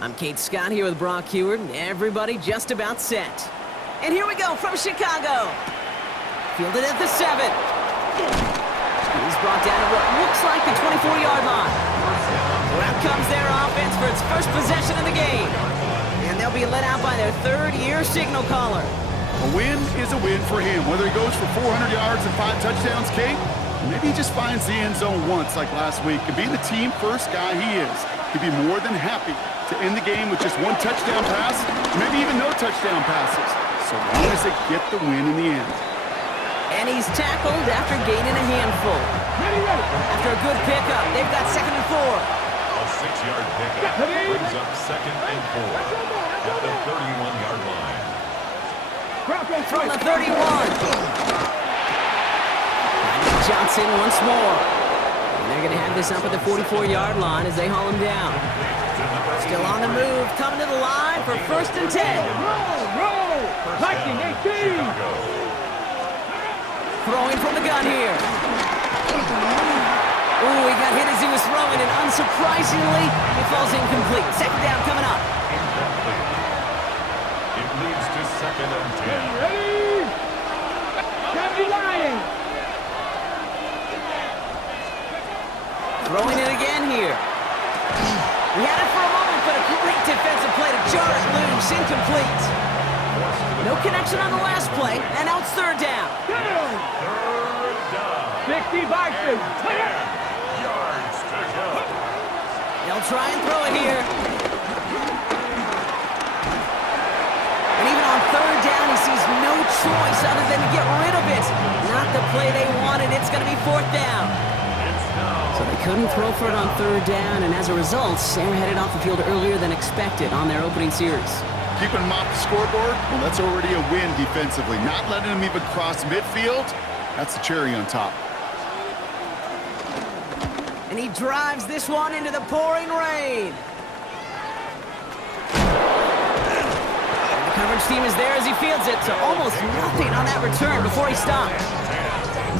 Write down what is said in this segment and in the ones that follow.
I'm Kate Scott here with Brock Heward, and everybody just about set. And here we go from Chicago. Fielded at the 7. He's brought down at what looks like the 24-yard line. So out comes their offense for its first possession of the game. And they'll be let out by their third-year signal caller. A win is a win for him, whether he goes for 400 yards and 5 touchdowns, Kate, or maybe he just finds the end zone once like last week. And being the team-first guy he is, he'd be more than happy to end the game with just 1 touchdown pass, maybe even no touchdown passes, so long as they get the win in the end. And he's tackled after gaining a handful. After a good pickup, they've got 2nd and 4. A 6-yard pickup brings up 2nd and 4 at the 31-yard line. From the 31. Johnson once more. And they're going to have this up at the 44-yard line as they haul him down. Still on the move, coming to the line for 1st and 10. Roll! Viking 18! Throwing from the gun here. Ooh, he got hit as he was throwing, and unsurprisingly, it falls incomplete. 2nd down coming up. It leads to 2nd and 10. Ready? Captain Lion! Throwing it again here. We had it for a moment, but a great defensive play to jar it loose, incomplete. No connection on the last play, and now it's 3rd down. 60 Vikings! 10 yards to go. They'll try and throw it here. And even on 3rd down, he sees no choice other than to get rid of it. Not the play they wanted. It's going to be 4th down. So they couldn't throw for it on 3rd down, and as a result, they're headed off the field earlier than expected on their opening series. Keeping him off the scoreboard, well, that's already a win defensively. Not letting him even cross midfield, that's the cherry on top. And he drives this one into the pouring rain. And the coverage team is there as he fields it, so almost nothing on that return before he stopped.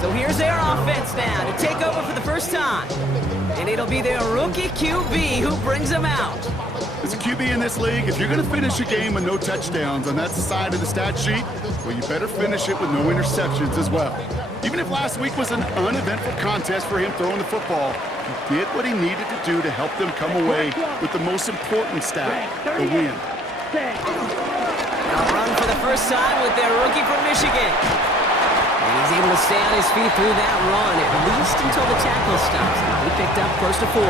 So here's their offense now to take over for the first time. And it'll be their rookie QB who brings them out. As a QB in this league, if you're going to finish a game with no touchdowns on that side of the stat sheet, well, you better finish it with no interceptions as well. Even if last week was an uneventful contest for him throwing the football, he did what he needed to do to help them come away with the most important stat, the win. Now run for the first time with their rookie from Michigan. And he's able to stay on his feet through that run, at least until the tackle stops. He picked up close to 4.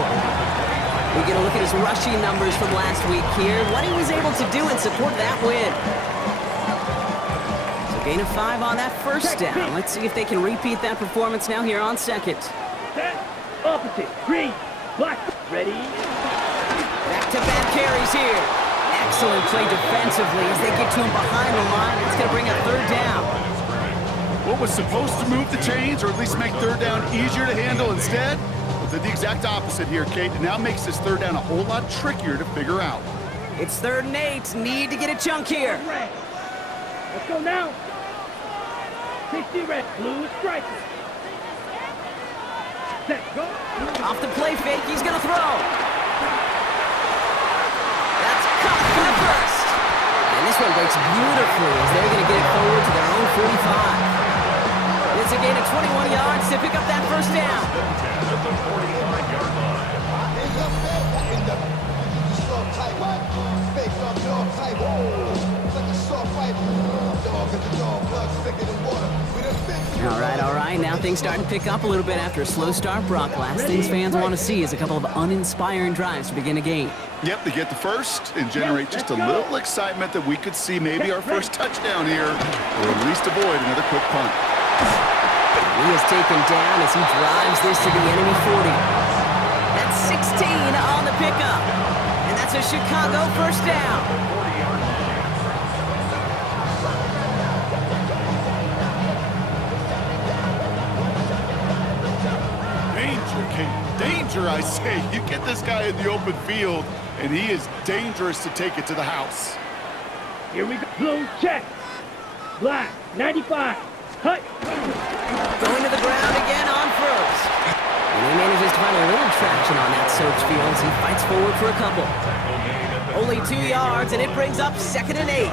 We get a look at his rushing numbers from last week here, what he was able to do in support of that win. So gain of 5 on that first down. Let's see if they can repeat that performance now here on 2nd. Set, opposite, green, black, ready? Back-to-back carries here. Excellent play defensively as they get to him behind the line. It's going to bring up 3rd down. What was supposed to move the chains, or at least make 3rd down easier to handle instead, well, did the exact opposite here, Kate. It now makes this 3rd down a whole lot trickier to figure out. It's 3rd and 8. Need to get a chunk here. Let's go now. 60 red, blue striker. Set, go. Off the play fake, he's going to throw. That's cut for the first. And this one breaks beautifully as they're going to get it forward to their own 45. It's a gain of 21 yards to pick up that first down. At the 45-yard line. All right. Now things starting to pick up a little bit after a slow start, Brock. Last things fans want to see is a couple of uninspiring drives to begin a game. Yep, they get the first and generate just a little excitement that we could see maybe our first touchdown here, or at least avoid another quick punt. He is taken down as he drives this to the enemy 40. That's 16 on the pickup. And that's a Chicago first down. Danger, Kate. Danger, I say. You get this guy in the open field, and he is dangerous to take it to the house. Here we go. Blue check. Black, 95. Cut. Going to the ground again on first. And he manages to find a little traction on that search field as he fights forward for a couple. Only 2 yards, and it brings up 2nd and 8.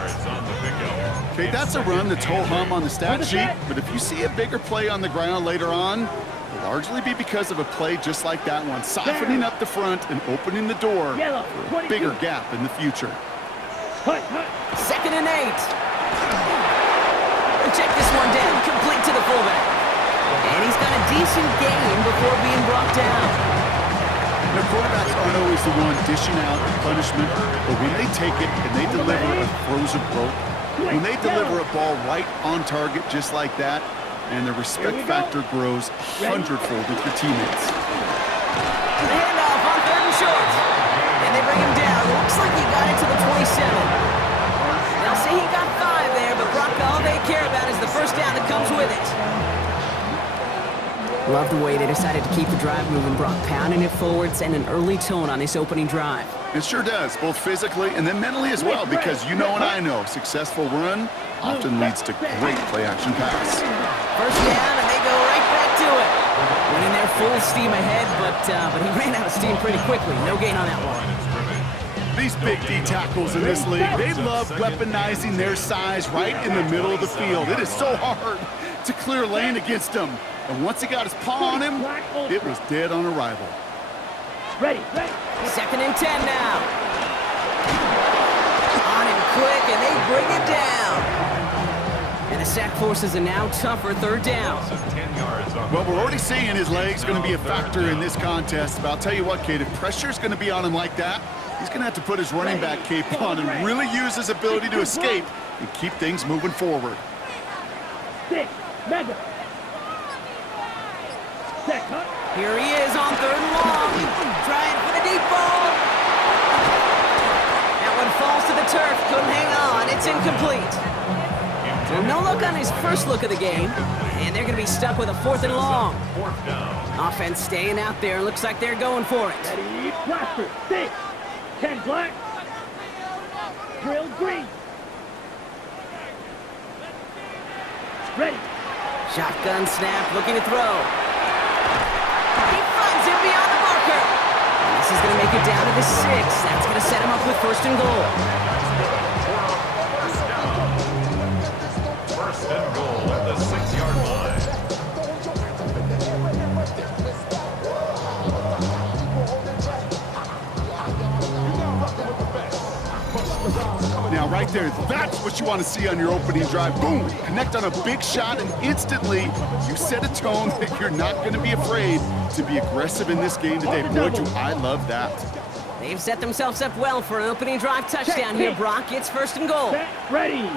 Okay, that's a run that's ho-hum on the stat sheet, but if you see a bigger play on the ground later on, it'll largely be because of a play just like that one, softening up the front and opening the door for a bigger gap in the future. 2nd and 8. Check this one down, complete to the fullback. And he's got a decent gain before being brought down. Now, quarterbacks aren't always the one dishing out punishment, but when they take it and they deliver a frozen rope, when they deliver a ball right on target just like that, and the respect factor grows hundredfold with your teammates. The handoff on 3rd and short. And they bring him down. Looks like he got it to the 27. They'll say he got 5 there, but Brock, all they care about is the first down that comes with it. Love the way they decided to keep the drive moving, Brock, pounding it forward, sending an early tone on this opening drive. It sure does, both physically and then mentally as well, because you know and I know, successful run often leads to great play-action pass. First down, and they go right back to it. Went in there full steam ahead, but he ran out of steam pretty quickly. No gain on that one. These big D tackles in this league, they love weaponizing their size right in the middle of the field. It is so hard to clear lane against them. And once he got his paw on him, it was dead on arrival. Ready. 2nd and 10 now. On him quick, and they bring it down. And the sack forces a now tougher 3rd down. Well, we're already seeing his legs going to be a factor in this contest. But I'll tell you what, Kate, if pressure's going to be on him like that, he's going to have to put his running back cape on and really use his ability to escape and keep things moving forward. 6, mega. Set, cut. Here he is on 3rd and long. Trying for the deep ball. That one falls to the turf. Couldn't hang on. It's incomplete. So no look on his first look of the game. And they're going to be stuck with a 4th and long. Offense staying out there. Looks like they're going for it. Ready, plaster. 6, 10 black. Drill green. Ready. Shotgun snap. Looking to throw. He finds him beyond the marker. And this is going to make it down to the 6. That's going to set him up with 1st and goal. First and goal at the 6-yard line. Now, right there, that's what you want to see on your opening drive. Boom! Connect on a big shot, and instantly you set a tone that you're not going to be afraid to be aggressive in this game today. Boy, do I love that. They've set themselves up well for an opening drive touchdown here, Brock. It's 1st and goal. Set, ready.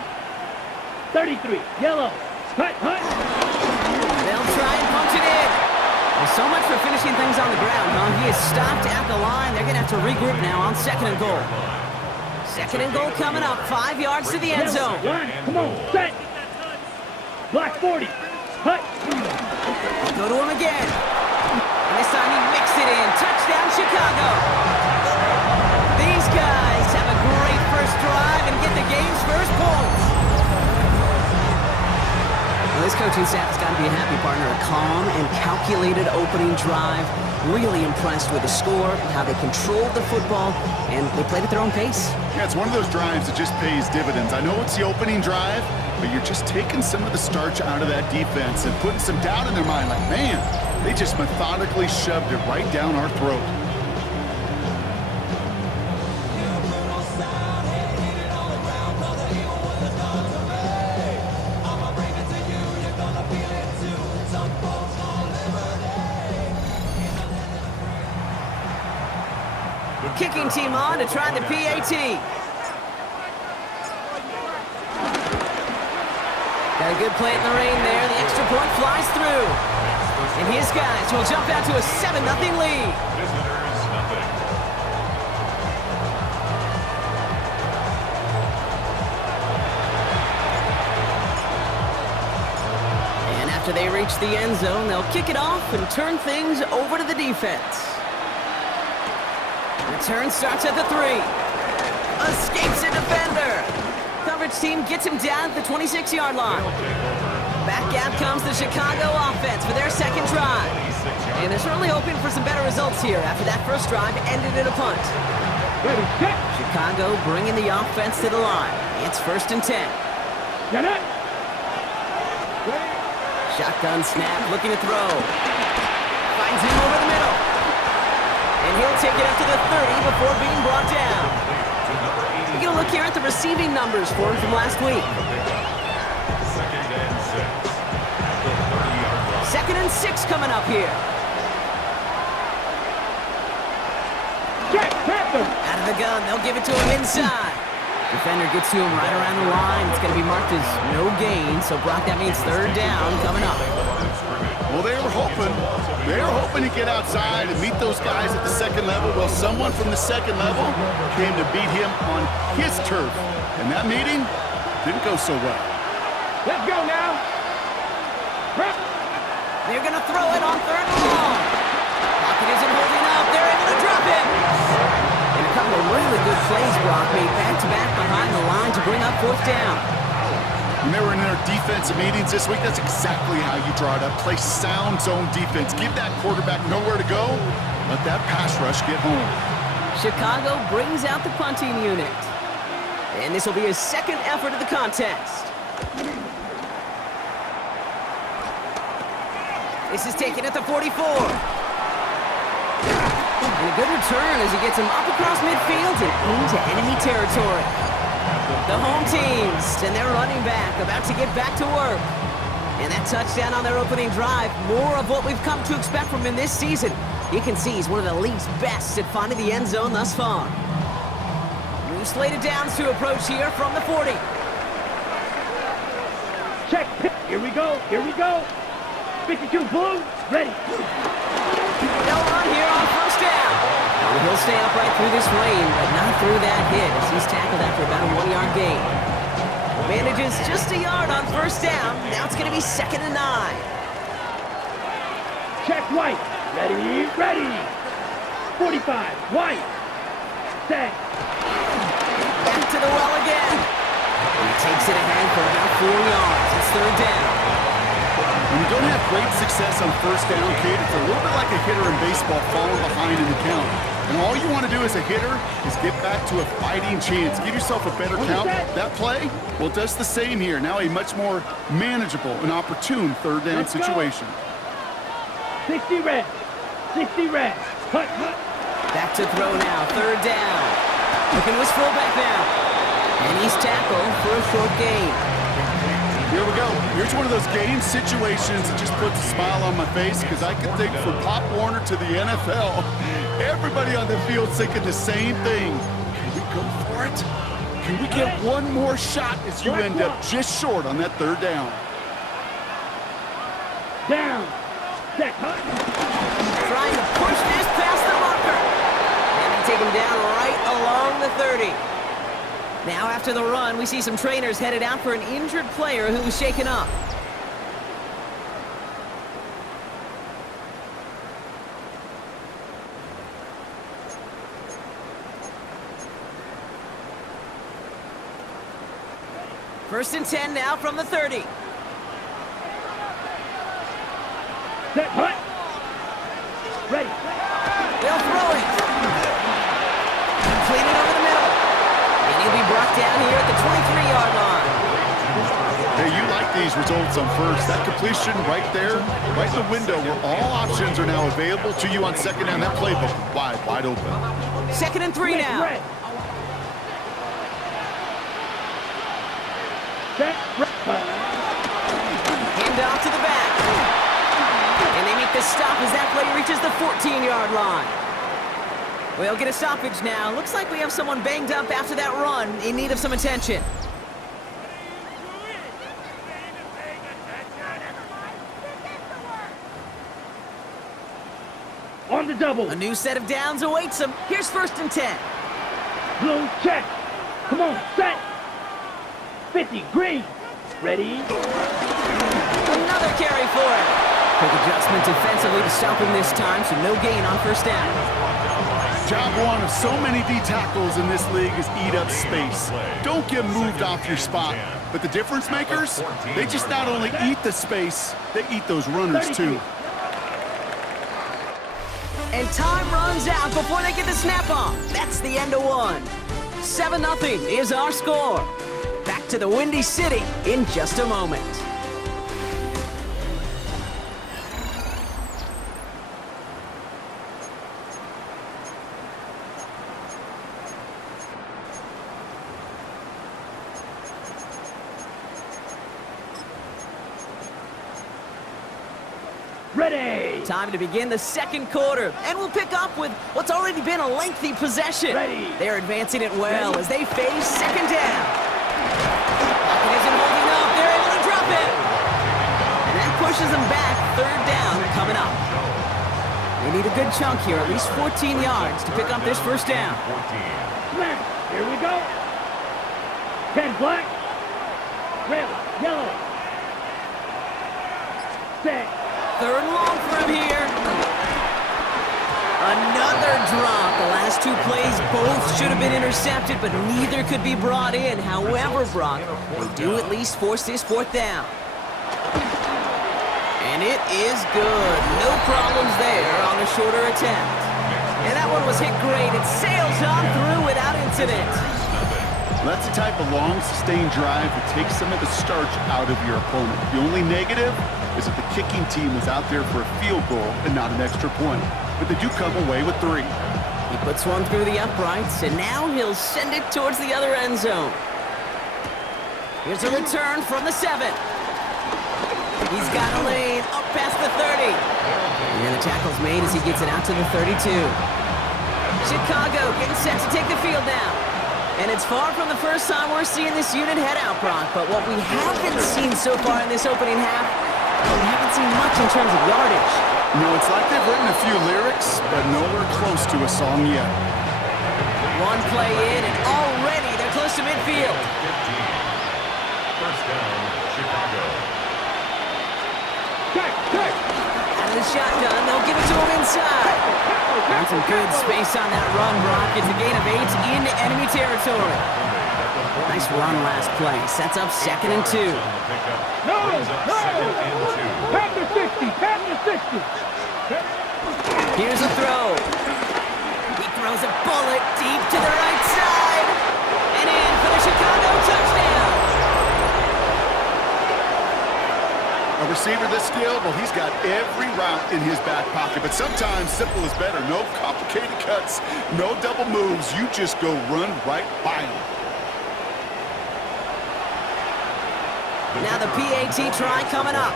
33, yellow. Hut. They'll try and punch it in. Well, so much for finishing things on the ground, huh? He is stopped at the line. They're going to have to regroup now on 2nd and goal. 2nd and goal coming up. 5 yards to the end zone. Line, come on, set. Black 40. Hut. Go to him again. And this time he mixed it in. Touchdown, Chicago. These guys have a great first drive and get the game's first points. Well, this coaching staff has got to be a happy partner. A calm and calculated opening drive. Really impressed with the score, how they controlled the football, and they played at their own pace. Yeah, it's one of those drives that just pays dividends. I know it's the opening drive, but you're just taking some of the starch out of that defense and putting some doubt in their mind. Like, man, they just methodically shoved it right down our throat. Kicking team on to try the PAT. Got a good play in the rain there. The extra point flies through. And his guys will jump out to a 7-0 lead. Visitors, nothing. And after they reach the end zone, they'll kick it off and turn things over to the defense. Return starts at the 3. Escapes a defender. Coverage team gets him down at the 26-yard line. Back out comes the Chicago offense for their second drive. And they're certainly hoping for some better results here after that first drive ended in a punt. Ready, set. Chicago bringing the offense to the line. It's 1st and 10. Get it. Shotgun snap, looking to throw. Finds him over the middle. And he'll take it up to the 30 before being brought down. Taking a look here at the receiving numbers for him from last week. 2nd and 6 coming up here. Check, Panther. Out of the gun, they'll give it to him inside. Defender gets to him right around the line. It's going to be marked as no gain. So, Brock, that means 3rd down coming up. Well, they were hoping to get outside and meet those guys at the 2nd level. Well, someone from the 2nd level came to beat him on his turf. And that meeting didn't go so well. Let's go now. Prep. They're going to throw it on 3rd and long. Pocket isn't holding up. They're able to drop it. And a couple of really good plays, Brock, made back-to-back behind the line to bring up 4th down. Remember in their defensive meetings this week, that's exactly how you draw it up. Play sound zone defense. Give that quarterback nowhere to go. Let that pass rush get home. Chicago brings out the punting unit. And this will be his 2nd effort of the contest. This is taken at the 44. And a good return as he gets him up across midfield and into enemy territory. The home teams and their running back about to get back to work. And that touchdown on their opening drive, more of what we've come to expect from him this season. You can see he's one of the league's best at finding the end zone thus far. New slated downs to approach here from the 40. Check. Here we go. Here we go. 52 blue. Ready. They'll run here on 1st down. He'll stay upright through this lane, but not through that hit as he's tackled after about a 1-yard gain. Manages just a yard on 1st down. Now it's going to be 2nd and 9. Check White. Ready, ready. 45, White. Set. Back to the well again. And he takes it ahead for about 4 yards. It's 3rd down. When you don't have great success on 1st down, kid, it's a little bit like a hitter in baseball falling behind in the count. And all you want to do as a hitter is get back to a fighting chance. Give yourself a better count. That play, well, does the same here. Now a much more manageable and opportune 3rd down situation. 60 red. 60 red. Hut, hut. Back to throw now. 3rd down. Looking to his fullback now. And he's tackled for a short gain. Here we go. Here's one of those game situations that just puts a smile on my face because I can think from Pop Warner to the NFL, everybody on the field thinking the same thing. Can we go for it? Can we get one more shot as you end up just short on that 3rd down? Down. Set. Hut. Trying to push this past the marker. And they take him down right along the 30. Now after the run, we see some trainers headed out for an injured player who was shaken up. First and 10 now from the 30. Set. Hut. Ready. They'll throw it. Completed over the middle. And he'll be brought down here at the 23-yard line. Hey, you like these results on 1st. That completion right there, right in the window where all options are now available to you on 2nd down. That playbook wide open. 2nd and 3 now. Red. Set. Hand off to the back. And they make the stop as that play reaches the 14-yard line. We'll get a stoppage now. Looks like we have someone banged up after that run in need of some attention. On the double. A new set of downs awaits him. Here's 1st and 10. Blue check. Come on, set. 50, green. Ready. Another carry for him. Quick adjustment defensively to stop him this time, so no gain on 1st down. Job one of so many D tackles in this league is eat up space. Don't get moved off your spot. But the difference makers, they just not only eat the space, they eat those runners too. And time runs out before they get the snap off. That's the end of one. 7-0 is our score. Back to the Windy City in just a moment. Ready. Time to begin the second quarter, and we'll pick up with what's already been a lengthy possession. Ready. They're advancing it well as they face second down. Pocket isn't holding up. They're able to drop it. And that pushes them back. Third down coming up. They need a good chunk here, at least 14 yards to pick up this first down. Smash. Here we go. 10 black. Red. Yellow. Set. Third and long for him here. Another drop. The last two plays both should have been intercepted, but neither could be brought in. However, Brock, they do at least force this fourth down. And it is good. No problems there on the shorter attempt. And that one was hit great. It sails on through without incident. That's the type of long, sustained drive that takes some of the starch out of your opponent. The only negative is that the kicking team was out there for a field goal and not an extra point. But they do come away with 3. He puts one through the uprights, and now he'll send it towards the other end zone. Here's a return from the 7. He's got a lane up past the 30. And the tackle's made as he gets it out to the 32. Chicago getting set to take the field now. And it's far from the first time we're seeing this unit head out, Brock. But what we haven't seen so far in this opening half, we haven't seen much in terms of yardage. No, it's like they've written a few lyrics, but nowhere close to a song yet. One play in, and already they're close to midfield. 15. First down, Chicago. Out of the shotgun, they'll give it to him inside. Got some good space on that run, Brock. It's a gain of 8 in enemy territory. Nice run last play. Sets up 2nd and 2. No! Pass the 60! Pass the 60! Here's a throw. He throws a bullet deep to the right side. And in for the Chicago touchdown. A receiver this skilled, well, he's got every route in his back pocket. But sometimes simple is better. No complicated cuts, no double moves. You just go run right by him. Now the PAT try coming up.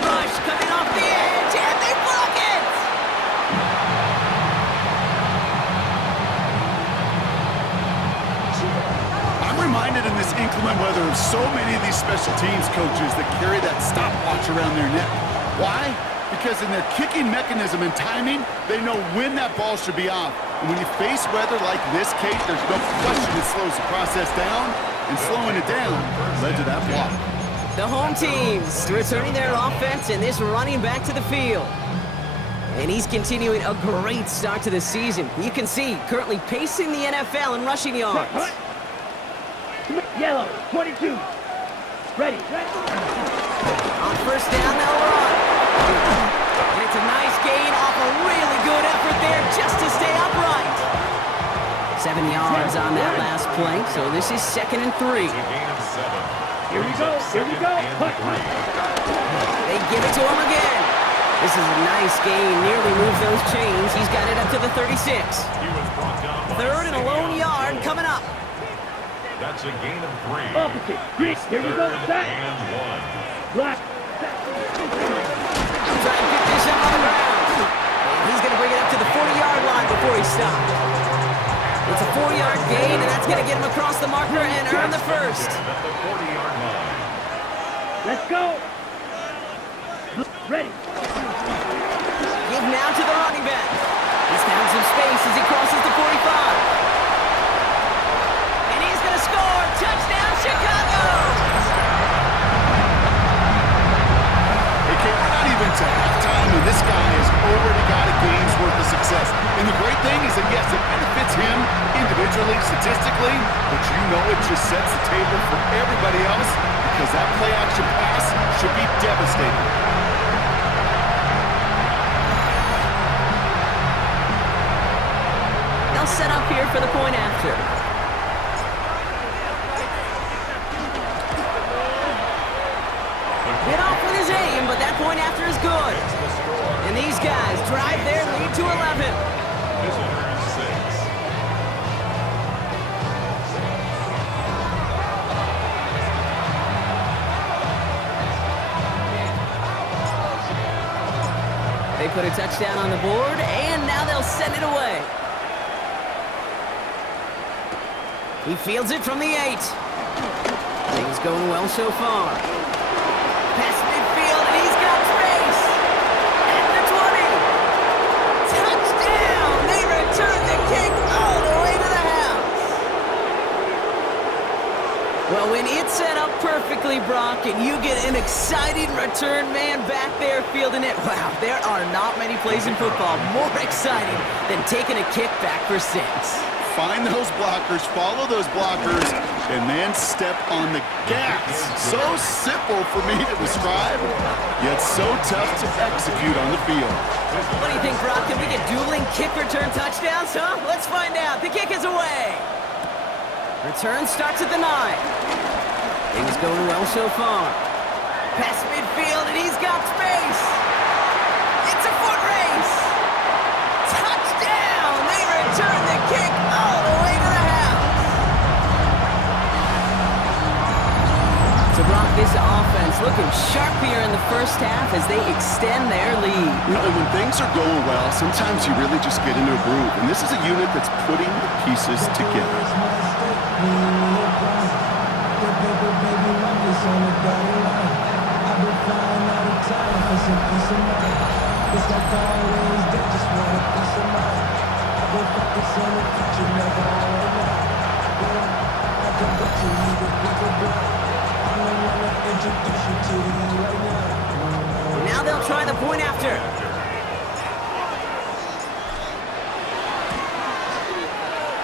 Rush coming off the edge, and they block it! I'm reminded in this inclement weather of so many of these special teams coaches that carry that stopwatch around their neck. Why? Because in their kicking mechanism and timing, they know when that ball should be off. And when you face weather like this, Kate, there's no question it slows the process down, and slowing it down led to that block. The home teams returning their offense and this running back to the field. And he's continuing a great start to the season. You can see currently pacing the NFL in rushing yards. Yellow, 22. Ready. On first down, they'll run. And it's a nice gain off a really good effort there just to stay upright. 7 yards on that last play, so this is 2nd and 3. It's a gain of 7. Here we go. They give it to him again. This is a nice gain, nearly moves those chains. He's got it up to the 36. He was brought down by 3rd and a lone yard coming up. That's a gain of 3. Opposite. Here we go. Third Set. and 1. Black. Trying to pick this up on the ground. And he's going to bring it up to the 40-yard line before he stops. It's a 4-yard gain, and that's going to get him across the marker and earn the first. At the 40-yard line. Let's go. Ready. Give now to the running back. He's found some space as he crosses the 45. And he's going to score. Touchdown, Chicago! Hey, Kate, we're not even to halftime, and this guy has already got a game's worth of success. And the great thing is that, yes, it benefits benefits him individually, statistically, but you know it just sets the table for everybody else because that play-action pass should be devastating. They'll set up here for the point after. Hit off with his aim, but that point after is good. And these guys drive their lead to 11. Visitors 6. They put a touchdown on the board, and now they'll send it away. He fields it from the 8. Things going well so far. Past midfield, and he's got space. At the 20. Touchdown! They return the kick all the way to the house. Well, when it's set up perfectly, Brock, and you get an exciting return man back there fielding it, wow, there are not many plays in football more exciting than taking a kick back for 6. Find those blockers, follow those blockers, and then step on the gas. So simple for me to describe, yet so tough to execute on the field. What do you think, Brock? Can we get dueling kick return touchdowns, huh? Let's find out. The kick is away. Return starts at the 9. Things going well so far. Past midfield, and he's got space. It's a foot race. Touchdown! They return the kick all the way to the house. So, Brock, this offense looking sharp here in the first half as they extend their lead. You know, when things are going well, sometimes you really just get into a groove. And this is a unit that's putting the pieces together. Now they'll try the point after.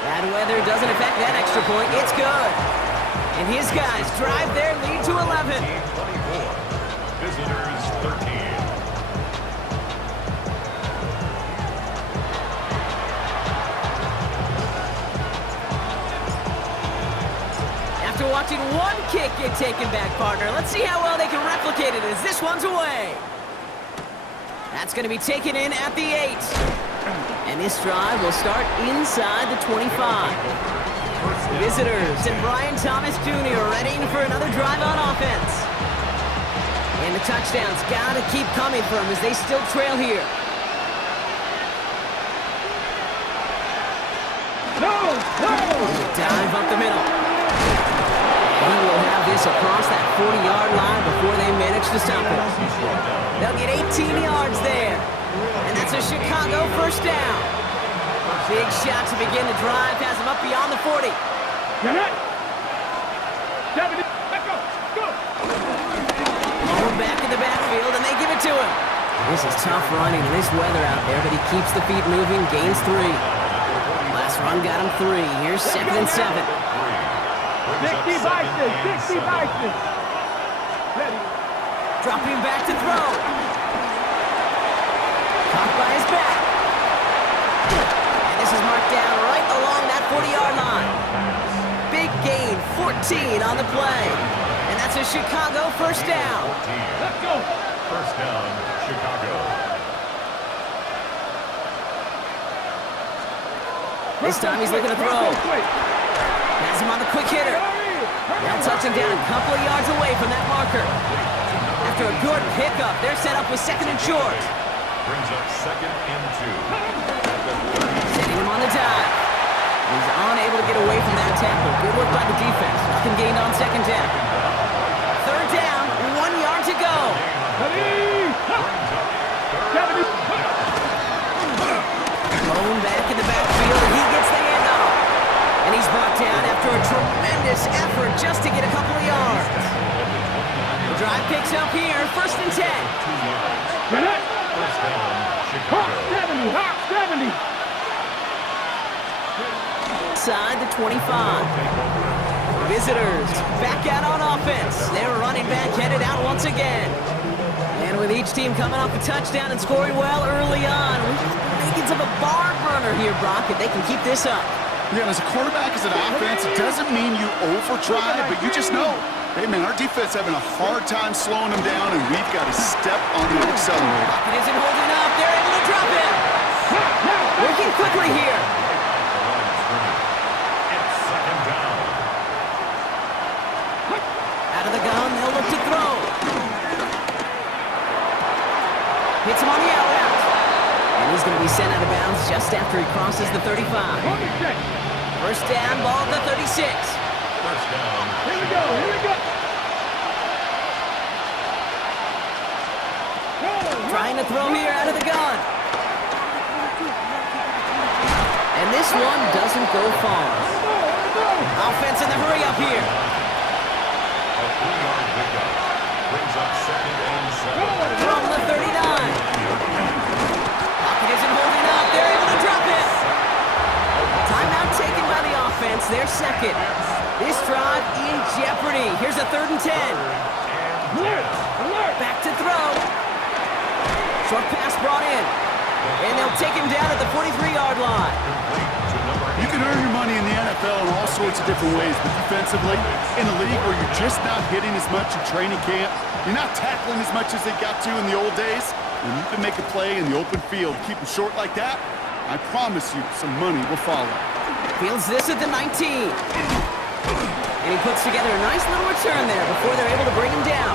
Bad weather doesn't affect that extra point. It's good. And his guys drive their lead to 11. 24. Visitors 13. After watching one kick get taken back, partner, let's see how well they can replicate it as this one's away. That's going to be taken in at the 8. And this drive will start inside the 25. Visitors and Brian Thomas Jr. readying for another drive on offense. And the touchdowns got to keep coming for them as they still trail here. Dive up the middle. He will have this across that 40-yard line before they manage to stop it. They'll get 18 yards there. And that's a Chicago first down. Big shot to begin the drive, has him up beyond the 40. 70, let's go, go! Ball back in the backfield, and they give it to him. This is tough running in this weather out there, but he keeps the feet moving, gains 3. Last run got him 3. Here's 2nd and 7. 60 Bison, 60 Bison. Ready. Dropping back to throw. Caught by his back. And this is marked down right along that 40-yard line. Big gain, 14 on the play. And that's a Chicago first down. 14. Let's go. First down, Chicago. This time he's looking to throw. Has him on the quick hitter. Now touching down a couple of yards away from that marker. After a good pickup, they're set up with 2nd and short. Brings up 2nd and 2. Setting him on the dive. He's unable to get away from that tackle. Good work by the defense. Nothing gained on 2nd down. 3rd down, 1 yard to go. Thrown back in the backfield, and he gets the handoff. And he's brought down after a tremendous effort just to get a couple of yards. The drive picks up here, 1st and 10. 2 yards. First down, Chicago. Hawk 70, Hawk 70. inside the 25. Visitors back out on offense. Their running back headed out once again. And with each team coming off a touchdown and scoring well early on, makings of a barn burner here, Brock, if they can keep this up. Yeah, as a quarterback, as an offense, it doesn't mean you overdrive, but you just know, hey, man, our defense having a hard time slowing them down, and we've got to step on the accelerator. It isn't holding up. They're able to drop it. Working quickly here. It's second down. Out of the gun, they'll look to throw. Hits him on the out route. And he's going to be sent out of bounds just after he crosses the 35. First down, ball at the 36. First down. Here we go, here we go. Trying to throw here out of the gun. And this one doesn't go far. Offense in the hurry up here. A 3-yard pickup. Brings up second and 7. From the 39. Pocket isn't holding up. They're able to drop it. Timeout taken by the offense. Their second. This drive in jeopardy. Here's a 3rd and 10. Back to throw. Short pass brought in. And they'll take him down at the 43-yard line. You can earn your money in the NFL in all sorts of different ways, but defensively, in a league where you're just not hitting as much in training camp, you're not tackling as much as they got to in the old days, when you can make a play in the open field, keep them short like that, I promise you some money will follow. Fields this at the 19. And he puts together a nice little return there before they're able to bring him down.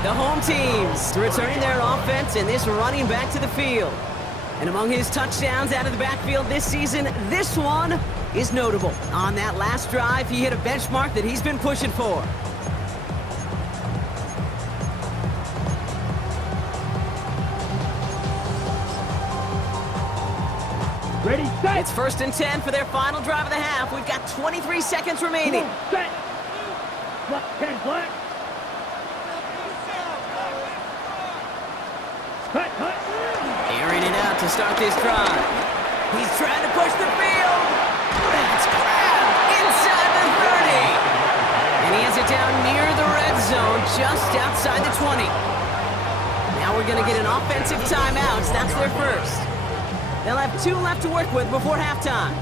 The home teams returning their offense and this running back to the field. And among his touchdowns out of the backfield this season, this one is notable. On that last drive, he hit a benchmark that he's been pushing for. Ready, set. It's 1st and 10 for their final drive of the half. We've got 23 seconds remaining. Set. Black, 10 black. Cut. Airing it out to start this drive. He's trying to push the field. That's grabbed inside the 30. And he has it down near the red zone, just outside the 20. Now we're going to get an offensive timeout. That's their first. They'll have 2 left to work with before halftime.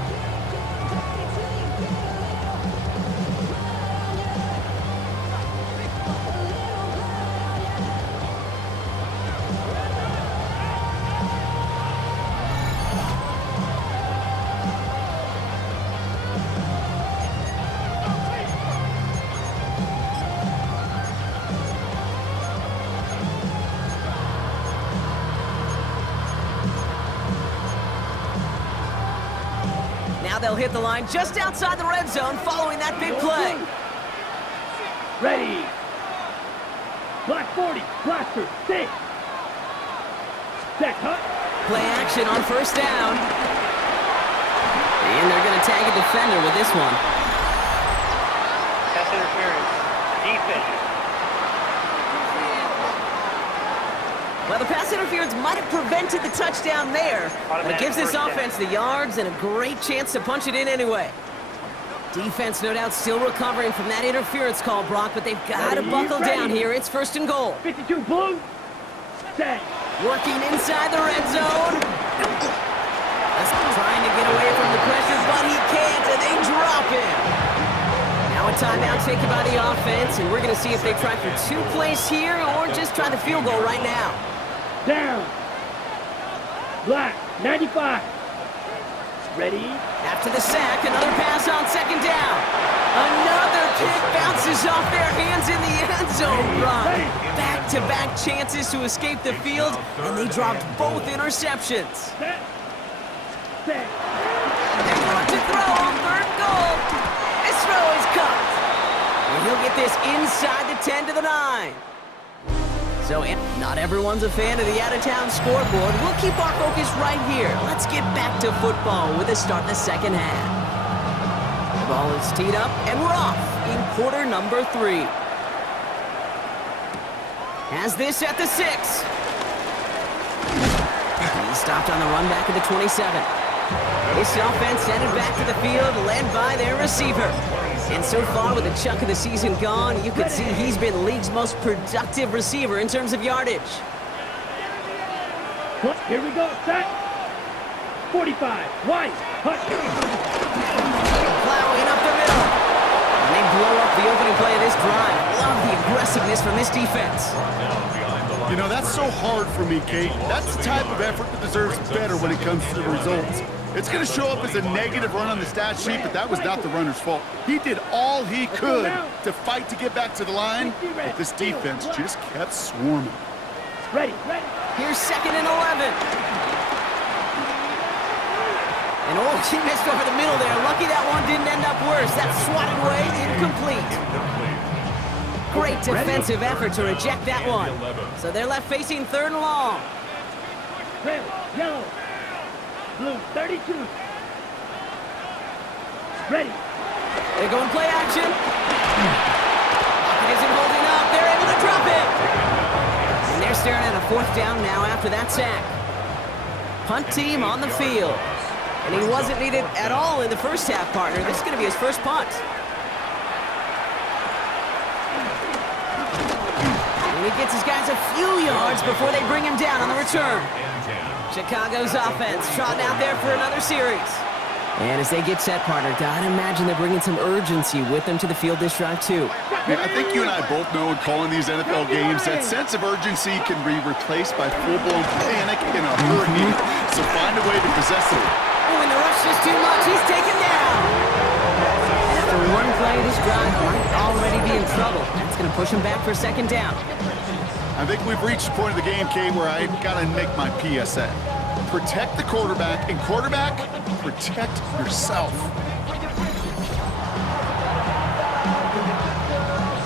Now they'll hit the line just outside the red zone following that big play. Ready. Black 40, blaster, 6. Set, cut. Play action on first down. And they're going to tag a defender with this one. Pass interference. Defense. Well, the pass interference might have prevented the touchdown there, but it gives this offense the yards and a great chance to punch it in anyway. Defense, no doubt, still recovering from that interference call, Brock, but they've got to buckle down here. It's 1st and goal. 52 blue. Set. Working inside the red zone. That's trying to get away from the pressure, but he can't, and they drop him. Now a timeout taken by the offense, and we're going to see if they try for 2 plays here or just try the field goal right now. Down. Black, 95. Ready. After the sack, another pass on 2nd down. Another kick bounces off their hands in the end zone run. Back-to-back chances to escape the field, and they dropped both interceptions. Set. Set. They're going to throw on 3rd and goal. This throw is cut. And he'll get this inside the 10 to the 9. So, not everyone's a fan of the out-of-town scoreboard. We'll keep our focus right here. Let's get back to football with a start in the second half. The ball is teed up, and we're off in quarter number 3. Has this at the 6. He's stopped on the run back at the 27. This offense sent it back to the field, led by their receiver. And so far, with a chunk of the season gone, you can see he's been the league's most productive receiver in terms of yardage. Here we go, set. 45, wide, hut. Plowing up the middle. And they blow up the opening play of this drive. Love the aggressiveness from this defense. You know, that's so hard for me, Kate. That's the type of effort that deserves better when it comes to the results. It's going to show up as a negative run on the stat sheet, but that was not the runner's fault. He did all he could to fight to get back to the line, but this defense just kept swarming. Ready. Here's 2nd and 11. And he missed over the middle there. Lucky that one didn't end up worse. That swatted away, incomplete. Great defensive effort to reject that one. So they're left facing 3rd and long. Red, yellow, blue, 32. Ready. They're going play action. Pocket isn't holding up. They're able to drop it. And they're staring at a 4th down now after that sack. Punt team on the field. And he wasn't needed at all in the first half, partner. This is going to be his first punt. And he gets his guys a few yards before they bring him down on the return. Chicago's offense trotting out there for another series. And as they get set, partner, gotta imagine they're bringing some urgency with them to the field this drive, too. Yeah, I think you and I both know in calling these NFL games that sense of urgency can be replaced by full-blown panic in a hurry. So find a way to possess it. Oh, and the rush is too much. He's taken down. After one play, this drive might already be in trouble. That's going to push him back for 2nd down. I think we've reached the point of the game, Kate, where I gotta make my PSA. Protect the quarterback, and quarterback, protect yourself.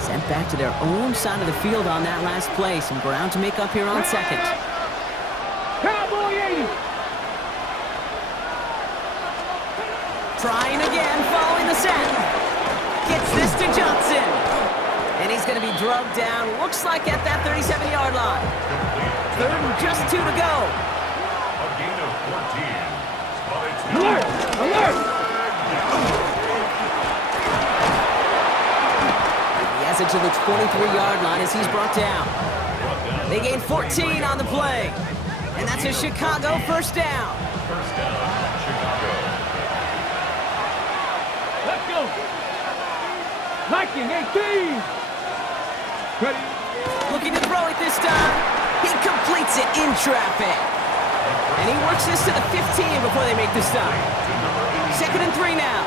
Sent back to their own side of the field on that last play. Some ground to make up here on 2nd. Cowboy 80. Trying again, following the set. Gets this to Johnson. And he's going to be drugged down, looks like at that 37-yard line. 3rd and just 2 to go. A gain of 14. Alert! Alert! He has it to the 23-yard line as he's brought down. They gain 14 on the play. And that's a Chicago 1st down. First down, Chicago. Let's go! Viking 18! Ready? Looking to throw it this time. He completes it in traffic. And he works this to the 15 before they make the stop. 2nd and 3 now.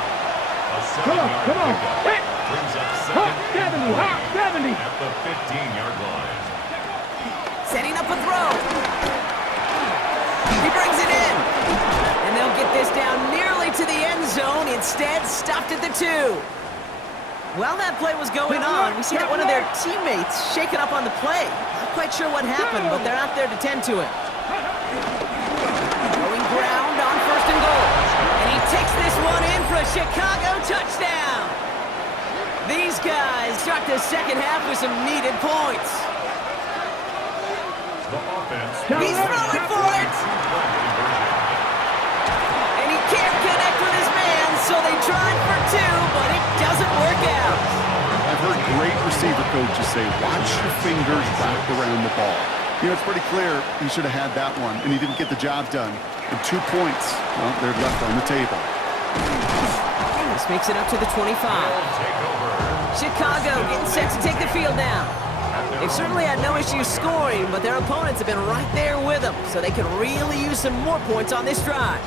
Come on. Hit! Brings up Hot 2nd 70, hot 70. at the 15-yard line. Setting up a throw. He brings it in. And they'll get this down nearly to the end zone. Instead, stopped at the 2. While that play was going on, we see that one of their teammates shaken up on the play. Not quite sure what happened, but they're out there to tend to it. Going ground on 1st and goal. And he takes this one in for a Chicago touchdown. These guys start the 2nd half with some needed points. The offense. He's throwing for it. And he can't connect with his man, so they tried for 2, but it doesn't work out. I've heard great receiver coaches say, watch your fingers wrapped around the ball. You know, it's pretty clear he should have had that one, and he didn't get the job done. And 2 points, well, they're left on the table. This makes it up to the 25. Chicago getting set to take the field now. They've certainly had no issues scoring, but their opponents have been right there with them, so they can really use some more points on this drive.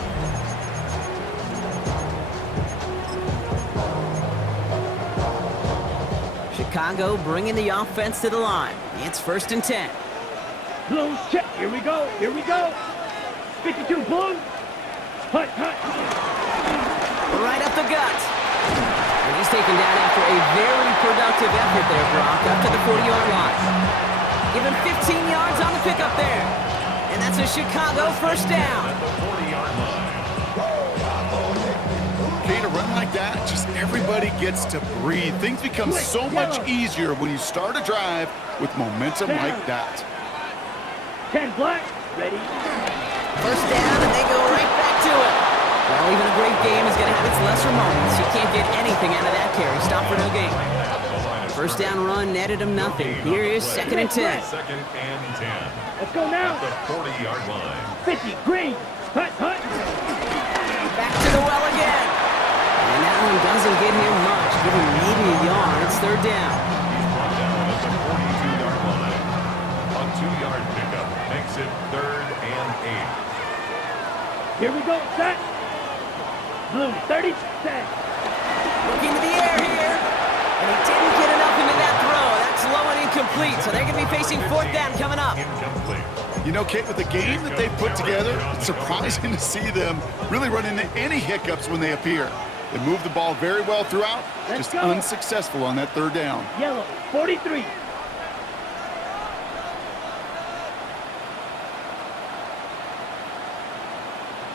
Chicago bringing the offense to the line. It's 1st and 10. Blues check. Here we go. 52 Blues. Hut. Right up the gut. And he's taken down after a very productive effort there, Brock, up to the 40-yard line. Give him 15 yards on the pickup there. And that's a Chicago 1st down. At the 40-yard line. Okay, to run like that, just everybody gets to breathe. Things become so much easier when you start a drive with momentum like that. 10 black. Ready. 1st down, and they go right back to it. Well, even a great game is going to have its lesser moments. You can't get anything out of that carry. Stop for no gain. First down run netted him nothing. Here is 2nd and 10. 2nd and 10. Let's go now. At the 40-yard line. 50, green. Hut, hut. Back to the well again. And that one doesn't get him much. Give him maybe a yard. It's 3rd down. He's brought down at the 42-yard line. A 2-yard pickup makes it 3rd and 8. Here we go, set. Blue, 30, set. Looking to the air here. And he didn't get enough into that throw. That's low and incomplete. So they're going to be facing 4th down coming up. Incomplete. You know, Kate, with the game that they've put together, it's surprising to see them really run into any hiccups when they appear. They move the ball very well throughout, just unsuccessful on that 3rd down. Yellow, 43.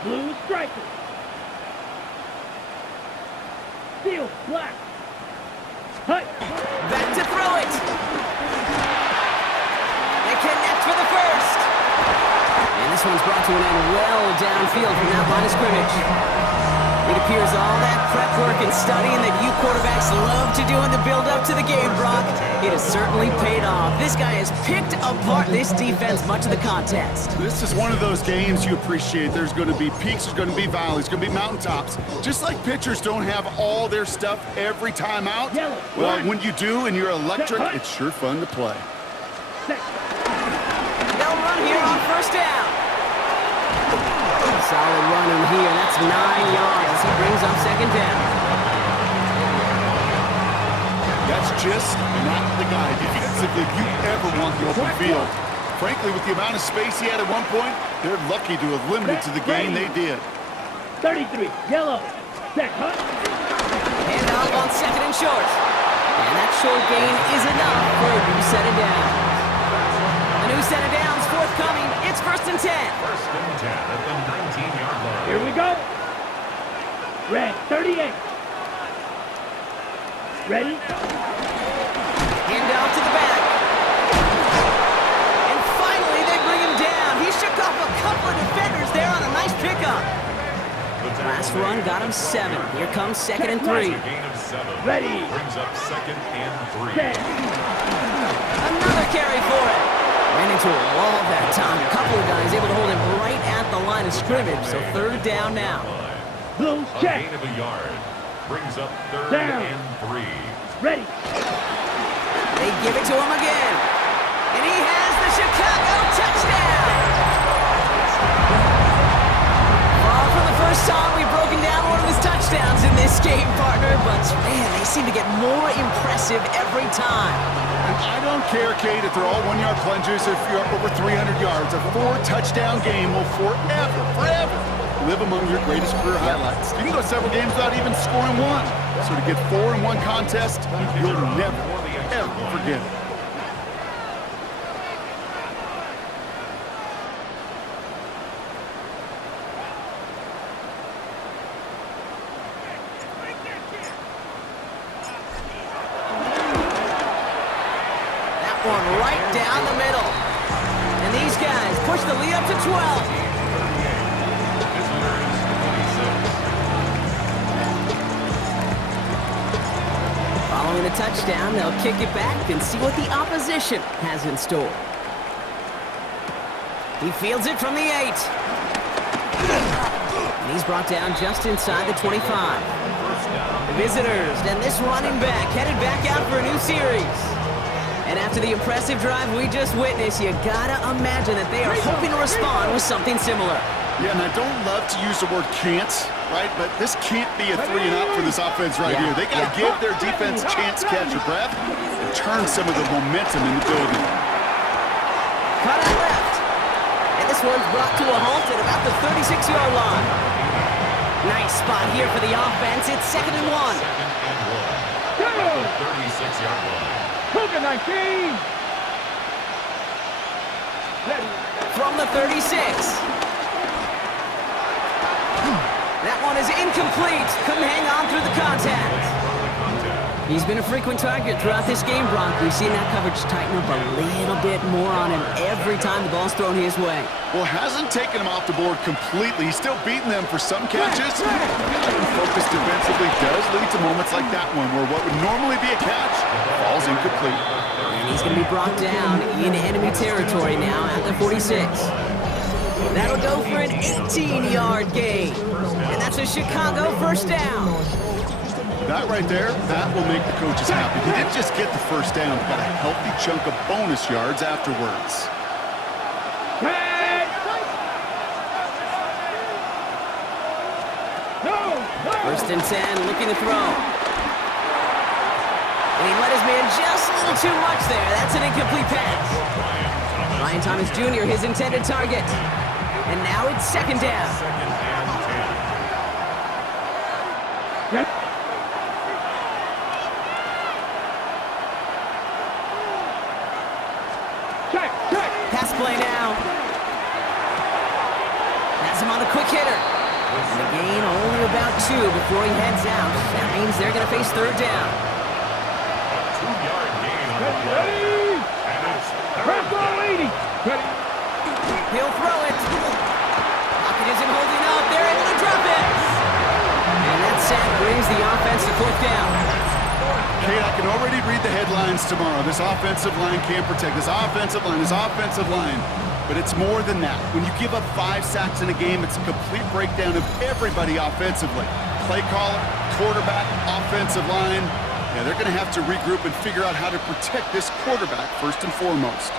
Blue striker. Steel, black. Hut. Back to throw it. They connect for the first. And this one's brought to an end well downfield from that line of scrimmage. It appears all that prep work and studying that you quarterbacks love to do in the build-up to the game, Brock, it has certainly paid off. This guy has picked apart this defense much of the contest. This is one of those games you appreciate. There's going to be peaks, there's going to be valleys, there's going to be mountaintops. Just like pitchers don't have all their stuff every time out. Well, when you do and you're electric, it's sure fun to play. They'll run here on 1st down. Solid run in here. That's 9 yards as he brings up 2nd down. That's just not the guy defensively you ever want the open field. Frankly, with the amount of space he had at one point, they're lucky to have limited to the gain they did. 33, yellow. Set, hut. Hand off on 2nd and short. And that short gain is enough for a new set of downs. A new set of downs forthcoming. It's 1st and 10. 1st and 10 at the 19-yard line. Here we go. Red, 38. Ready? Hand off to the back. And finally, they bring him down. He shook off a couple of defenders there on a nice pickup. Last run got him 7. Here comes 2nd and 3. Gain of 7. Ready. Brings up 2nd and 3. Set. Another carry for it. Ran into a wall that time. A couple of guys able to hold him right at the line of scrimmage. So 3rd down now. Blue, A check. gain of a yard. Brings up 3rd Down. and 3. Ready. They give it to him again. And he has the Chicago touchdown. Well, for the first time, we've broken down one of his touchdowns in this game, partner. But, man, they seem to get more impressive every time. And I don't care, Kate, if they're all 1-yard plunges, if you're up over 300 yards. A 4-touchdown game will forever live among your greatest career highlights. You can go several games without even scoring one. So to get 4 in one contest, you'll never, ever forget it. One right down the middle. And these guys push the lead up to 12. Visitors 26. Following the touchdown, they'll kick it back and see what the opposition has in store. He fields it from the 8. And he's brought down just inside the 25. The visitors, and this running back headed back out for a new series. And after the impressive drive we just witnessed, you gotta imagine that they are hoping to respond with something similar. Yeah, and I don't love to use the word can't, right? But this can't be a 3 and out for this offense right here. They got to give their defense a chance to catch their breath and turn some of the momentum in the building. Cut out left. And this one's brought to a halt at about the 36-yard line. Nice spot here for the offense. It's 2nd and 1. 2nd and 1. At the 36-yard line. Hook 19. From the 36. That one is incomplete. Couldn't hang on through the contact. He's been a frequent target throughout this game, Brock. We've seen that coverage tighten up a little bit more on him every time the ball's thrown his way. Well, hasn't taken him off the board completely. He's still beating them for some catches. Getting focused defensively does lead to moments like that one where what would normally be a catch falls incomplete. And he's going to be brought down in enemy territory now at the 46. That'll go for an 18-yard gain. And that's a Chicago first down. That right there, that will make the coaches happy. He didn't just get the first down, but got a healthy chunk of bonus yards afterwards. First and 10, looking to throw. And he let his man just a little too much there. That's an incomplete pass. Ryan Thomas Jr., his intended target. And now it's second down. Pass play now. Has him on a quick hitter. And a gain only about 2 before he heads out. That means they're going to face third down. 2-yard gain on the play. And it's third down. He'll throw it. Pocket isn't holding up. They're able to drop it. And that sack brings the offense to fourth down. Kate, I can already read the headlines tomorrow. This offensive line can't protect. This offensive line. But it's more than that. When you give up 5 sacks in a game, it's a complete breakdown of everybody offensively. Play caller, quarterback, offensive line. Yeah, they're going to have to regroup and figure out how to protect this quarterback first and foremost.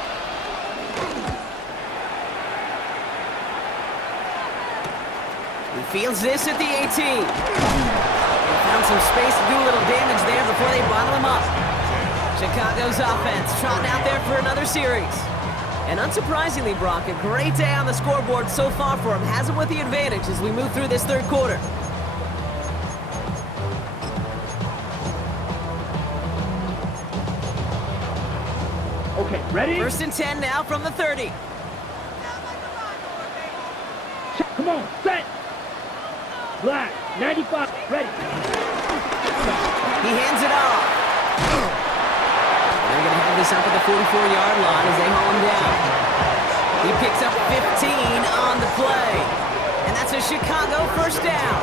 He fields this at the 18. They found some space to do a little damage there before they bottle him up. Chicago's offense trotting out there for another series. And unsurprisingly, Brock, a great day on the scoreboard so far for him. Has him with the advantage as we move through this third quarter. Okay, ready? First and 10 now from the 30. Come on, set. Black, 95, ready. He hands it off. They're going to have this up at the 44-yard line as they haul him down. He picks up 15 on the play. And that's a Chicago first down.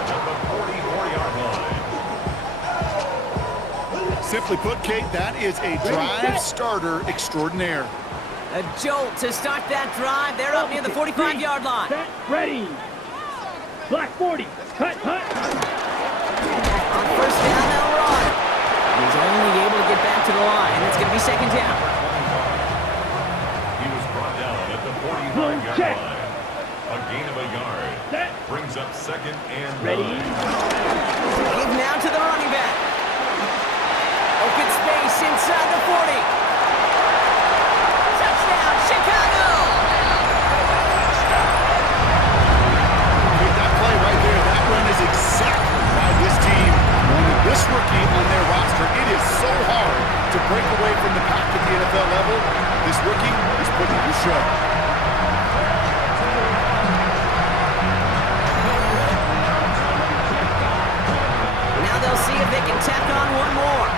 Simply put, Kate, that is a drive starter extraordinaire. A jolt to start that drive. They're up near the 45-yard line. Set, ready. Black 40, cut. On first down, they'll run. He's only able to get back to the line. That's going to be second down. He was brought down at the 45-yard check. line. A gain of a yard. Set. Brings up second and Ready. 9. Give now to the running back. Open space inside the 40. Touchdown, Chicago! That play right there, that run is exactly why this team wanted this rookie on their roster. It is so hard to break away from the pack at the NFL level. This rookie is putting on a show. Now they'll see if they can tack on one more.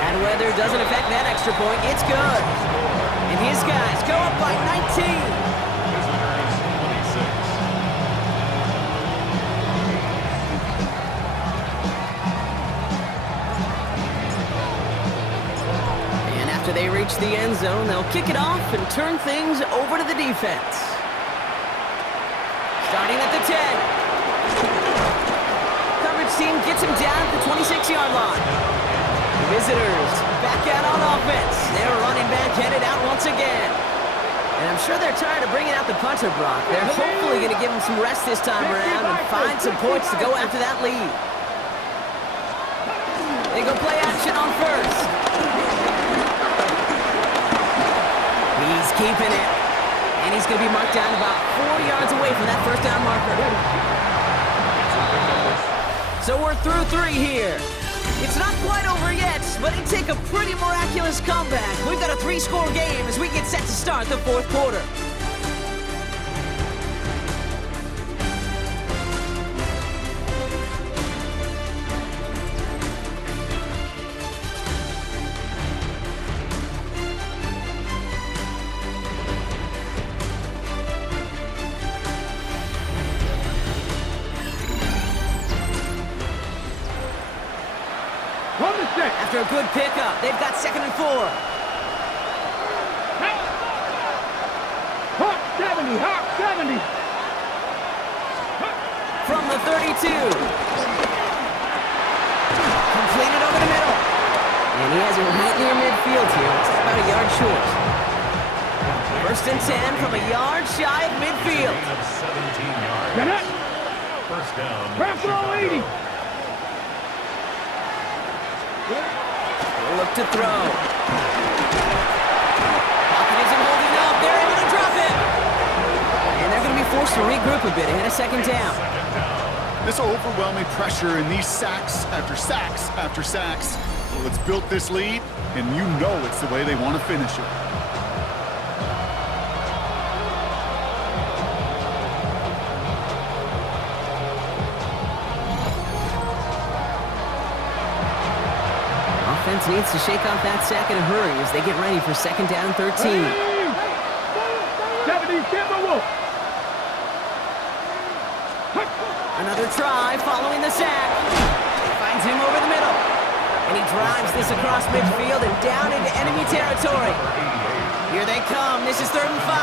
Bad weather doesn't affect that extra point. It's good. And his guys go up by 19. Visitors 26. And after they reach the end zone, they'll kick it off and turn things over to the defense. Starting at the 10. Coverage team gets him down at the 26-yard line. The visitors back out on offense. Their running back headed out once again. And I'm sure they're tired of bringing out the punter, Brock. They're hopefully going to give him some rest this time around and find some points to go after that lead. They go play action on first. He's keeping it. And he's going to be marked down about 4 yards away from that first down marker. So we're through 3 here. It's not quite over yet, but it'd take a pretty miraculous comeback. We've got a 3-score game as we get set to start the fourth quarter. good pickup. They've got 2nd and 4. Hawk 70, Hawk 70. From the 32. Completed over the middle. And he has it right near midfield here. It's about a yard short. 1st and 10 from a yard shy of midfield. Gain of 17 yards. Get it. First down. Buffalo 80. They'll look to throw. Falcon isn't holding up. They're able to drop it. And they're going to be forced to regroup a bit ahead of 2nd down. This overwhelming pressure and these sacks after sacks after sacks. Well, it's built this lead, and you know it's the way they want to finish it. Offense needs to shake off that sack in a hurry as they get ready for 2nd down and 13. 70, Timberwolf. Another try following the sack. Finds him over the middle. And he drives this across midfield and down into enemy territory. Here they come. This is 3rd and 5.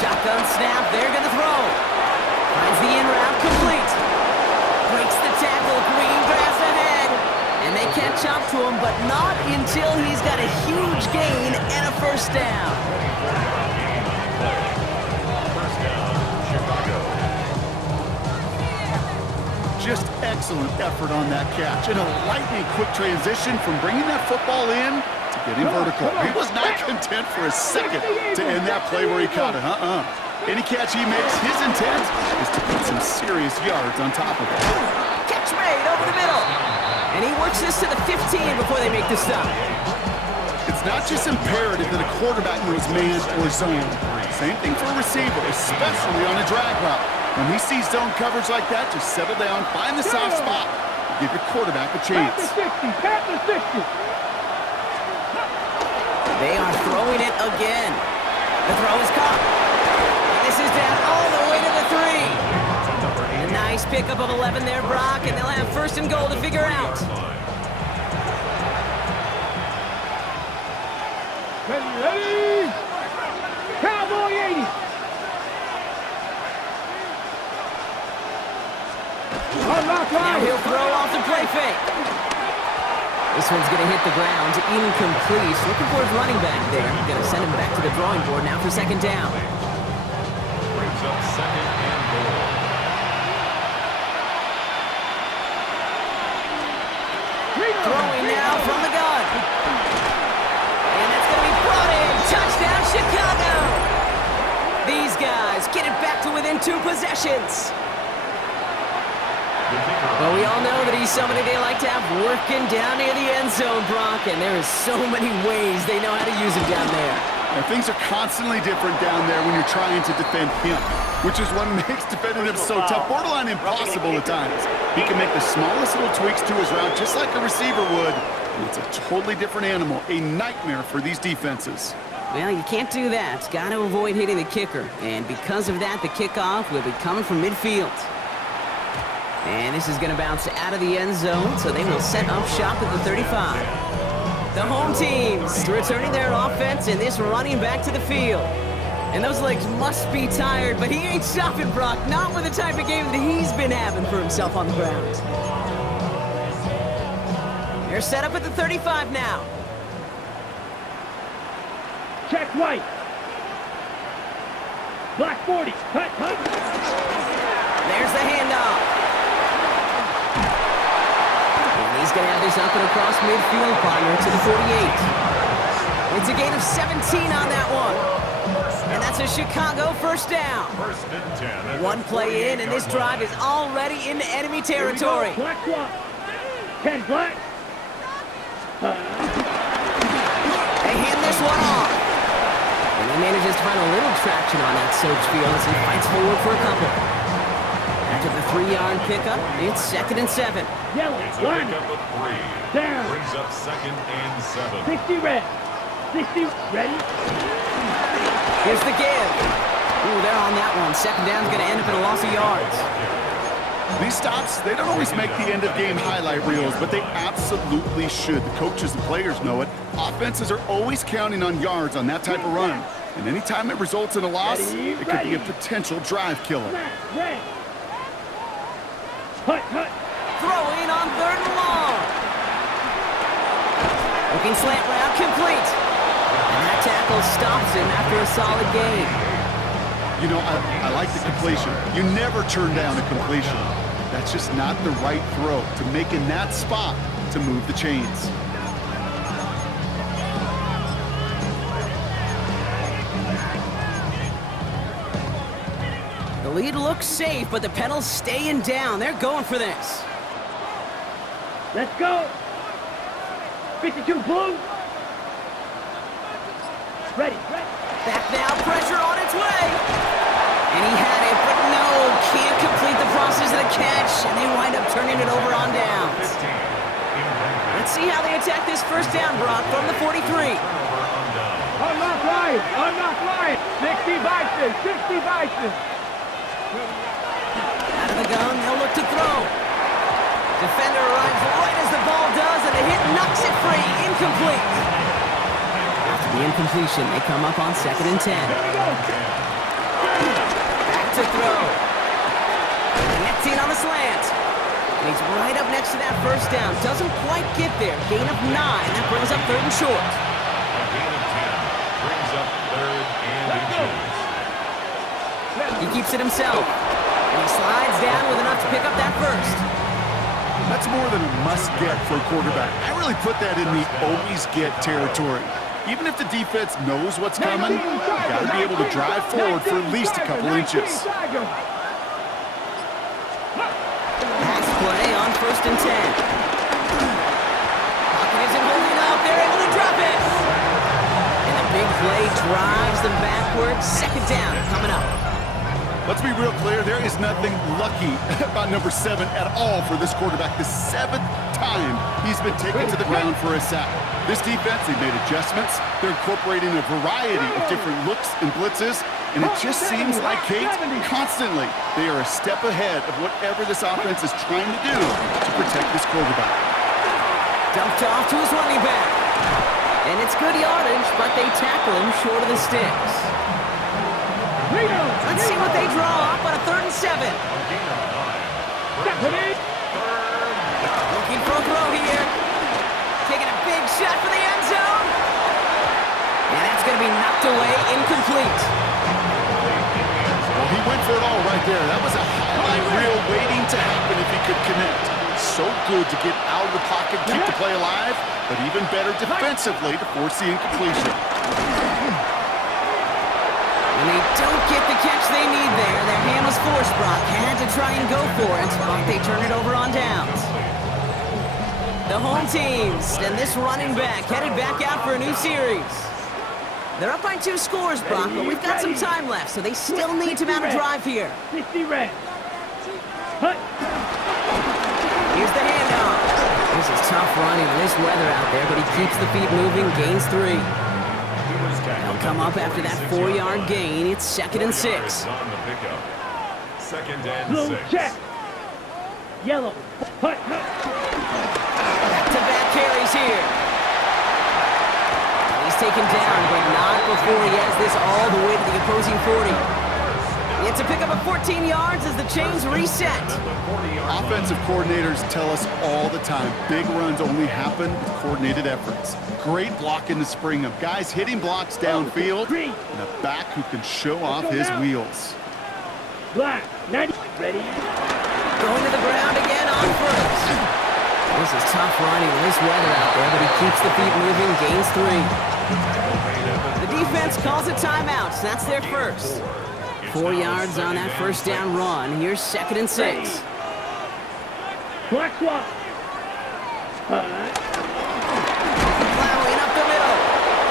Shotgun snap. They're going to throw. Finds the in route complete. Breaks the tackle. Green grass ahead. And they catch up to him, but not until he's got a huge gain and a 1st down. First down, Chicago. Just excellent effort on that catch. And a lightning quick transition from bringing that football in to getting vertical. He was not content for a second to end that play where he caught it. Any catch he makes, his intent is to put some serious yards on top of it. Catch made over the middle. And he works this to the 15 before they make the stop. It's not just imperative that a quarterback knows man or zone. Same thing for a receiver, especially on a drag route. When he sees zone coverage like that, just settle down, find the soft spot, and give your quarterback a chance. Pat the 60. They are throwing it again. The throw is caught. And this is down all the way to the 3. A nice pickup of 11 there, Brock, and they'll have 1st and goal to figure out. Ready? Cowboy 80. Now he'll throw off the play fake. This one's going to hit the ground, incomplete. Looking for his running back there. Going to send him back to the drawing board now for 2nd down. Brings up 2nd and goal. Throwing now from the gun. And that's going to be brought in. Touchdown, Chicago. These guys get it back to within 2 possessions. Well, we all know that he's somebody they like to have working down near the end zone, Brock, and there is so many ways they know how to use him down there. And things are constantly different down there when you're trying to defend him, which is what makes defending him so tough, borderline impossible at times. He can make the smallest little tweaks to his route just like a receiver would, and it's a totally different animal, a nightmare for these defenses. Well, you can't do that. Got to avoid hitting the kicker, and because of that, the kickoff will be coming from midfield. And this is going to bounce out of the end zone, so they will set up shop at the 35. The home teams returning their offense, and this running back to the field. And those legs must be tired, but he ain't stopping, Brock. Not with the type of game that he's been having for himself on the ground. They're set up at the 35 now. Check white. Black 40. Cut. There's the handoff. He's going to have this up and across midfield, partner, to the 48. It's a gain of 17 on that one. And that's a Chicago 1st down. 1st and 10. One play in, and this drive is already into enemy territory. Black swap. 10 black. They hand this one off. And he manages to find a little traction on that search field as he fights forward for a couple. After the 3-yard pickup, it's 2nd and 7. Yellow. It's a Line. pickup of 3. Down. Brings up 2nd and 7. 60 red. 60 ready. Here's the give. Ooh, they're on that one. 2nd down's going to end up in a loss of yards. These stops, they don't always make the end-of-game highlight reels, but they absolutely should. The coaches and players know it. Offenses are always counting on yards on that type of run. And anytime it results in a loss, it could be a potential drive killer. Throwing on 3rd and long. Looking slant route complete. And that tackle stops him after a solid gain. You know, I like the completion. You never turn down a completion. That's just not the right throw to make in that spot to move the chains. The lead looks safe, but the pedals staying down. They're going for this. Let's go. 52 blue. Ready. Back now, pressure on its way. And he had it, but no, can't complete the process of the catch, and they wind up turning it over on downs. Let's see how they attack this first down, Brock, from the 43. Unlock line. 60 Bison. Out of the gun, they'll look to throw. Defender arrives right as the ball does, and the hit knocks it free. Incomplete. After the incompletion, they come up on 2nd and 10. Back to throw. Connecting on the slant. And he's right up next to that first down. Doesn't quite get there. Gain of 9. That brings up 3rd and short. A gain of 10 brings up 3rd and inches. He keeps it himself. And he slides down with enough to pick up that first. That's more than a must-get for a quarterback. I really put that in the always-get territory. Even if the defense knows what's coming, you got to be able to drive forward for at least a couple inches. Pass play on 1st and 10. Pocket isn't holding up. They're able to drop it. And the big play drives them backwards. 2nd down coming up. Let's be real clear, there is nothing lucky about number 7 at all for this quarterback. The 7th time he's been taken to the ground for a sack. This defense, they've made adjustments. They're incorporating a variety of different looks and blitzes, and it just seems like, Kate, constantly they are a step ahead of whatever this offense is trying to do to protect this quarterback. Dumped off to his running back. And it's good yardage, but they tackle him short of the sticks. Let's see what they draw up on a 3rd and 7. Looking for a throw here. Taking a big shot for the end zone. And that's going to be knocked away, incomplete. Well, he went for it all right there. That was a highlight reel waiting to happen if he could connect. So good to get out of the pocket, keep the play alive, but even better defensively to force the incompletion. And they don't get the catch they need there. Their hand was forced, Brock. Had to try and go for it, but they turn it over on downs. The home teams and this running back headed back out for a new series. They're up by 2 scores, Brock, but we've got some time left, so they still need to mount a drive here. 60 red. Here's the handoff. This is tough running in this weather out there, but he keeps the feet moving, gains 3. They'll come up after that 4-yard gain. It's 2nd and 6. On the pickup. 2nd and Blue 6. check. Yellow. Back-to-back carries here. He's taken down, but not before he has this all the way to the opposing 40. It's a pickup of 14 yards as the chains reset. Offensive coordinators tell us all the time, big runs only happen with coordinated efforts. Great block in the spring of guys hitting blocks downfield, and a back who can show off his wheels. Black. 90. Ready. Going to the ground again on 1st. This is tough running in this weather out there, but he keeps the feet moving, gains 3. The defense calls a timeout, so that's their first. 4 yards on that first down run. Here's 2nd and 6. Black swap. Plowing up the middle.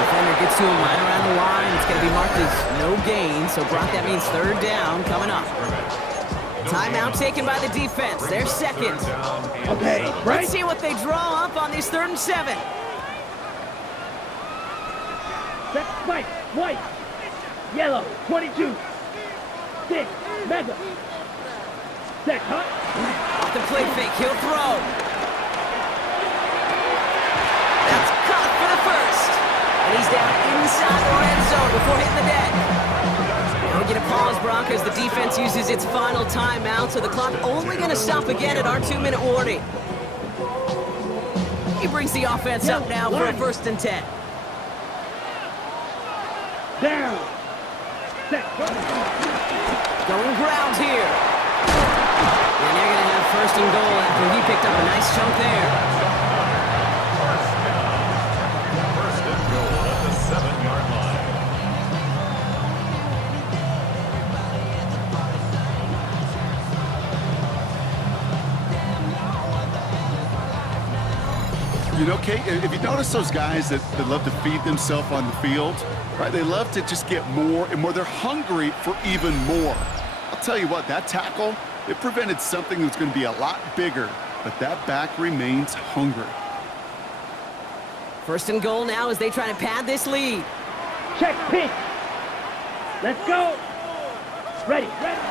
Defender gets to him right around the line. It's going to be marked as no gain, so Brock, that means 3rd down coming up. Timeout taken by the defense. They're 2nd. Okay, right. Let's see what they draw up on this 3rd and 7. White. White. Yellow. 22. 6. Mega. Set, cut. Off the play fake, he'll throw. That's caught for the first. And he's down inside the red zone before hitting the deck. Now we get a pause, Brock, as the defense uses its final timeout, so the clock only going to stop again at our 2-minute warning. He brings the offense up now for a 1st and 10. Down. Set, cut. Going ground here. And they're going to have 1st and goal after he picked up a nice chunk there. First and goal at the 7-yard line. You know, Kate, if you notice those guys that love to feed themselves on the field, right? They love to just get more and more. They're hungry for even more. I'll tell you what, that tackle, it prevented something that's going to be a lot bigger, but that back remains hungry. 1st and goal now as they try to pad this lead. Check, pitch. Let's go. Ready, ready.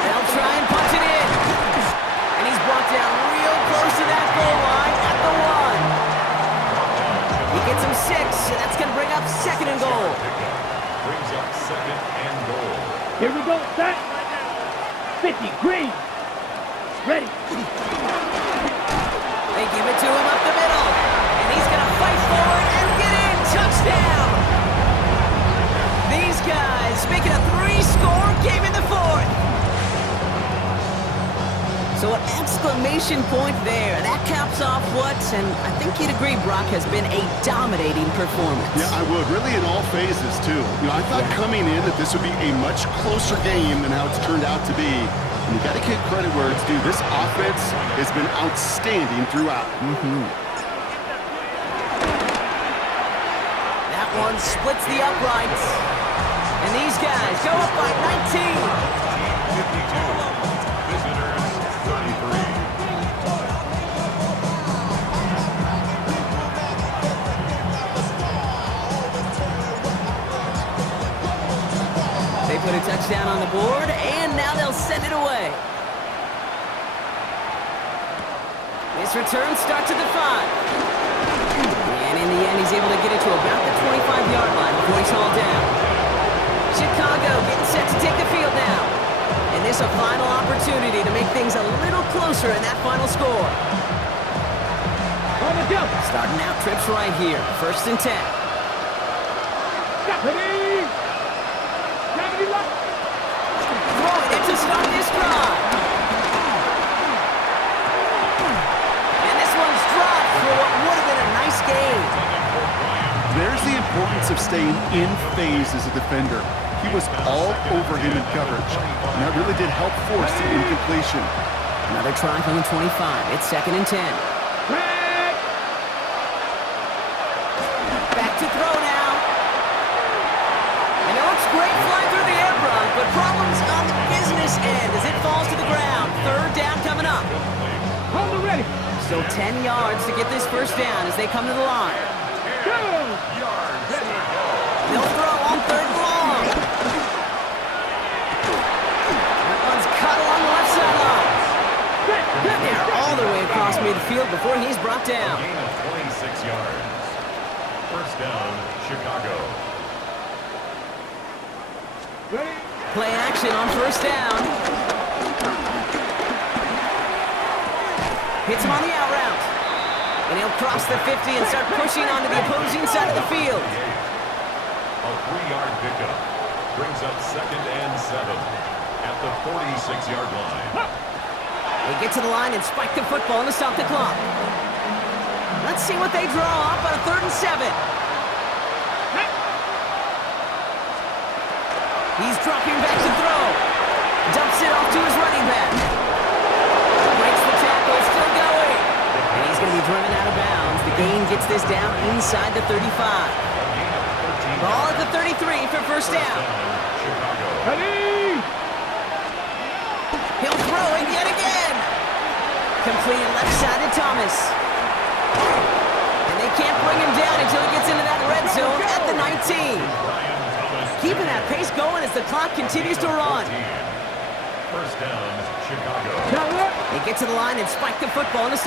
They'll try and punch it in. And he's brought down real close to that goal line at the 1. He gets him 6, and that's going to bring up 2nd and goal. Brings up 2nd and goal. Here we go, set. 50, green. Ready. They give it to him up the middle. And he's going to fight forward and get in. Touchdown. These guys making a 3-score game in the 4th. So an exclamation point there. That caps off what, and I think you'd agree, Brock, has been a dominating performance. Yeah, I would. Really in all phases, too. You know, I thought coming in that this would be a much closer game than how it's turned out to be. And you got to give credit where it's due. This offense has been outstanding throughout. That one splits the uprights. And these guys go up by 19. 52. Visitors, 33. They put a touchdown on the board, and now they'll send it away. This return starts at the 5. And in the end, he's able to get it to about the 25-yard line before he's hauled down. Chicago getting set to take the field now. And this a final opportunity to make things a little closer in that final score. On the jump. Starting out trips right here. 1st and 10. Ready. Gravity lock. Throwing it to start this drive. And this one's dropped for what would have been a nice game. There's the importance of staying in phase as a defender. He was all over him in coverage, and that really did help force the incompletion. Another try from the 25. It's 2nd and 10. Back. Back to throw now. And it looks great flying through the air, Brock, but problems on the business end as it falls to the ground. 3rd down coming up. Hold it ready. Still 10 yards to get this 1st down as they come to the line. Go. They'll throw on 3rd and long. That one's cut along the left sideline. They're all the way across midfield before he's brought down. Gain of 26 yards. 1st down, Chicago. Ready. Play action on 1st down. Hits him on the out route. And he'll cross the 50 and start pushing onto the opposing side of the field. A 3-yard pickup. Brings up 2nd and 7 at the 46-yard line. They get to the line and spike the football to stop the clock. Let's see what they draw up on a 3rd and 7. He's dropping back to throw. Dumps it off to his running back. Breaks the tackle, still going. And he's going to be driven out of bounds. The gain gets this down inside the 35. Ball at the 33 for 1st down. Ready. He'll throw it yet again. Completed left side to Thomas. And they can't bring him down until he gets into that red zone at the 19. Keeping that pace going as the clock continues to run. First down, Chicago. Cover. They get to the line and spike the football in the